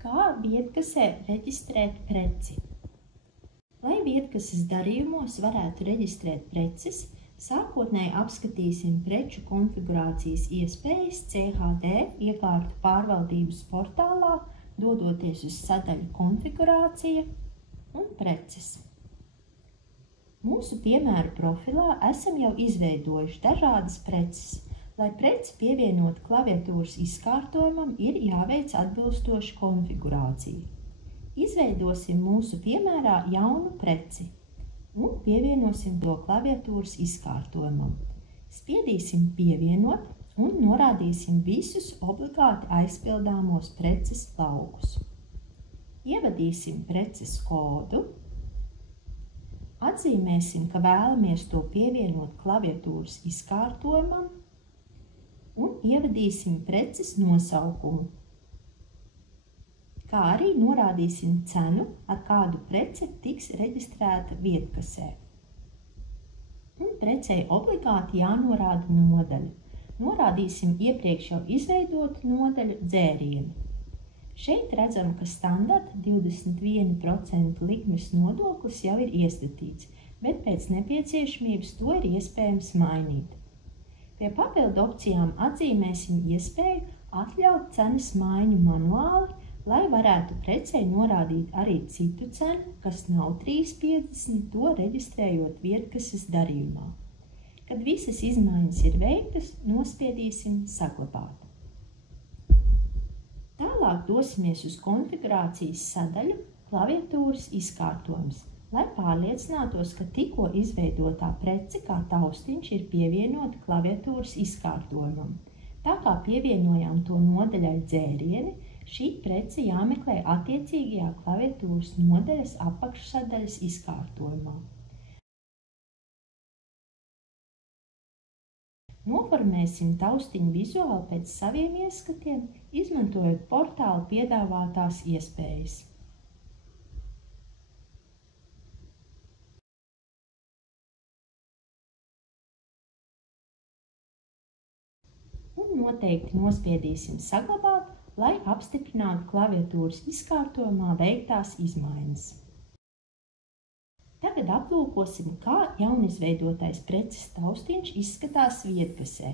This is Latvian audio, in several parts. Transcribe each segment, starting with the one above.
Kā vietkasē reģistrēt preci? Lai vietkases darījumos varētu reģistrēt preces, sākotnēji apskatīsim preču konfigurācijas iespējas CHD iekārtu pārvaldības portālā, dodoties uz sadaļu Konfigurācija un preces. Mūsu piemēru profilā esam jau izveidojuši dažādas preces. Lai preci pievienot klaviatūras izkārtojumam, ir jāveic atbilstoša konfigurācija. Izveidosim mūsu piemērā jaunu preci un pievienosim to klaviatūras izkārtojumam. Spiedīsim pievienot un norādīsim visus obligāti aizpildāmos preces laukus. Ievadīsim preces kodu, atzīmēsim, ka vēlamies to pievienot klaviatūras izkārtojumam un ievadīsim preces nosaukumu, kā arī norādīsim cenu, ar kādu prece tiks reģistrēta vietkasē. Un precei obligāti jānorāda nodaļa. Norādīsim iepriekš jau izveidotu nodaļu dzērieni. Šeit redzam, ka standarta 21% likmes nodoklis jau ir iestatīts, bet pēc nepieciešamības to ir iespējams mainīt. Pie papildu opcijām atzīmēsim iespēju atļaut cenas maiņu manuāli, lai varētu precei norādīt arī citu cenu, kas nav 3,50, to reģistrējot vietkases darījumā. Kad visas izmaiņas ir veiktas, nospiedīsim Saglabāt. Tālāk dosimies uz konfigurācijas sadaļu Klaviatūras izkārtojums, lai pārliecinātos, ka tikko izveidotā prece kā taustiņš ir pievienota klaviatūras izkārtojumam. Tā kā pievienojām to nodaļai dzērieni, šī prece jāmeklē attiecīgajā klaviatūras nodaļas apakšsadaļas izkārtojumā. Noformēsim taustiņu vizuāli pēc saviem ieskatiem, izmantojot portāla piedāvātās iespējas. Un noteikti nospiedīsim Saglabāt, lai apstiprinātu klaviatūras izkārtojumā veiktās izmaiņas. Tagad aplūkosim, kā jaunizveidotais preces taustiņš izskatās vietkasē.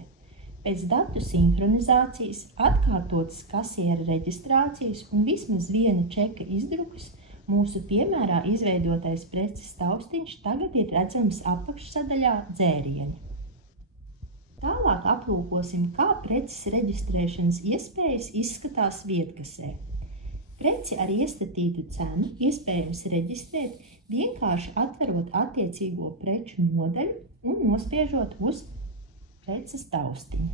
Pēc datu sinhronizācijas, atkārtotas kasiera reģistrācijas un vismaz viena čeka izdrukas, mūsu piemērā izveidotais preces taustiņš tagad ir redzams apakšsadaļā dzērieni. Tālāk aplūkosim, kā preces reģistrēšanas iespējas izskatās vietkasē. Preci ar iestatītu cenu iespējams reģistrēt, vienkārši atverot attiecīgo preču nodaļu un nospiežot uz preces taustiņu.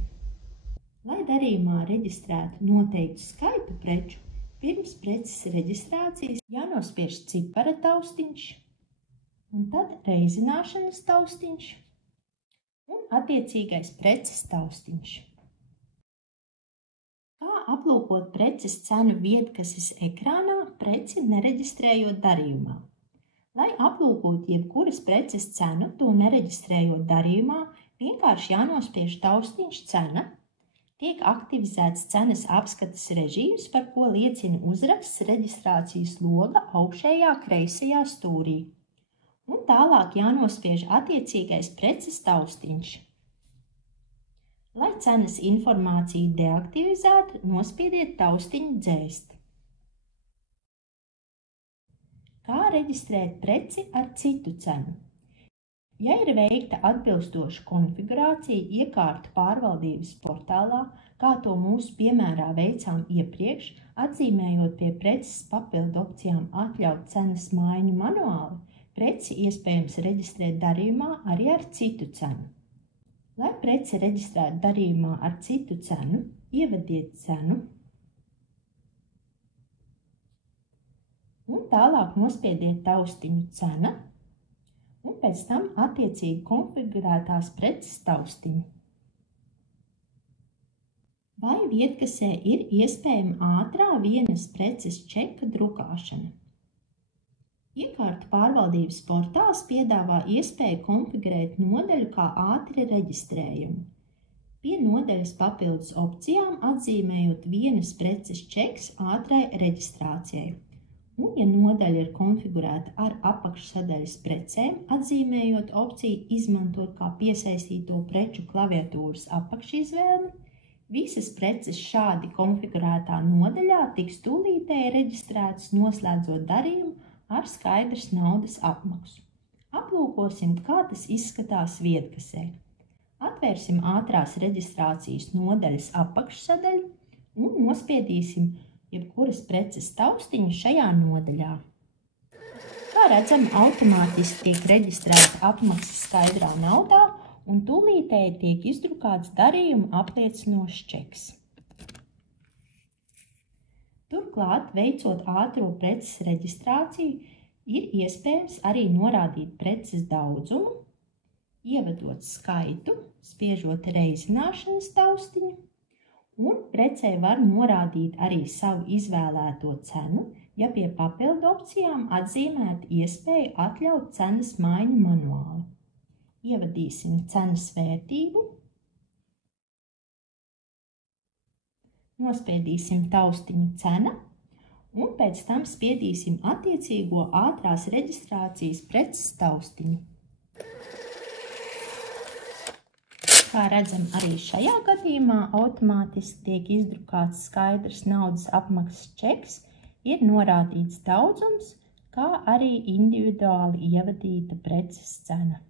Lai darījumā reģistrētu noteiktu skaitu preču, pirms preces reģistrācijas jānospiež cipara taustiņš, un tad reizināšanas taustiņš un attiecīgais preces taustiņš. Kā aplūkot preces cenu vietkases ekrānā, preci nereģistrējot darījumā? Lai aplūkot jebkuras preces cenu, to nereģistrējot darījumā, vienkārši jānospiež taustiņš cena, tiek aktivizēts cenas apskates režīms, par ko liecina uzraksts reģistrācijas loga augšējā kreisajā stūrī. Un tālāk jānospiež attiecīgais preces taustiņš. Lai cenas informāciju deaktivizētu, nospiediet taustiņu dzēst. Kā reģistrēt preci ar citu cenu? Ja ir veikta atbilstoša konfigurācija iekārtu pārvaldības portālā, kā to mūsu piemērā veicām iepriekš, atzīmējot pie preces papildu opcijām atļaut cenas maiņu manuāli, preci iespējams reģistrēt darījumā arī ar citu cenu. Lai preci reģistrētu darījumā ar citu cenu, ievadiet cenu un tālāk nospiediet taustiņu cena un pēc tam attiecīgi konfigurētās preces taustiņu. Vai vietkasē ir iespējama ātrā vienas preces čeka drukāšana? Iekārtu pārvaldības portāls piedāvā iespēju konfigurēt nodaļu kā ātri reģistrējumu. Pie nodaļas papildus opcijām atzīmējot vienas preces čeks ātrai reģistrācijai. Un, ja nodaļa ir konfigurēta ar apakšsadaļas precēm, atzīmējot opciju izmantot kā piesaistīto preču klaviatūras apakšizvēli, visas preces šādi konfigurētā nodaļā tiks tūlītēji reģistrētas, noslēdzot darījumu ar skaidras naudas apmaksu. Aplūkosim, kā tas izskatās viedkasē. Atvērsim ātrās reģistrācijas nodaļas apakšsadaļu un nospiedīsim jebkuras preces taustiņu šajā nodaļā. Kā redzam, automātiski tiek reģistrēta apmaksa skaidrā naudā un tūlītēji tiek izdrukāts darījuma apliecinošs čeks. Turklāt, veicot ātro preces reģistrāciju, ir iespējams arī norādīt preces daudzumu, ievadot skaitu, spiežot reizināšanas taustiņu, un precei var norādīt arī savu izvēlēto cenu, ja pie papildu opcijām atzīmēta iespēja atļaut cenas maiņu manuāli. Ievadīsim cenas vērtību, nospiedīsim taustiņu cena un pēc tam spiedīsim attiecīgo ātrās reģistrācijas preces taustiņu. Kā redzam, arī šajā gadījumā automātiski tiek izdrukāts skaidrs naudas apmaksas čeks, ir norādīts daudzums, kā arī individuāli ievadīta preces cena.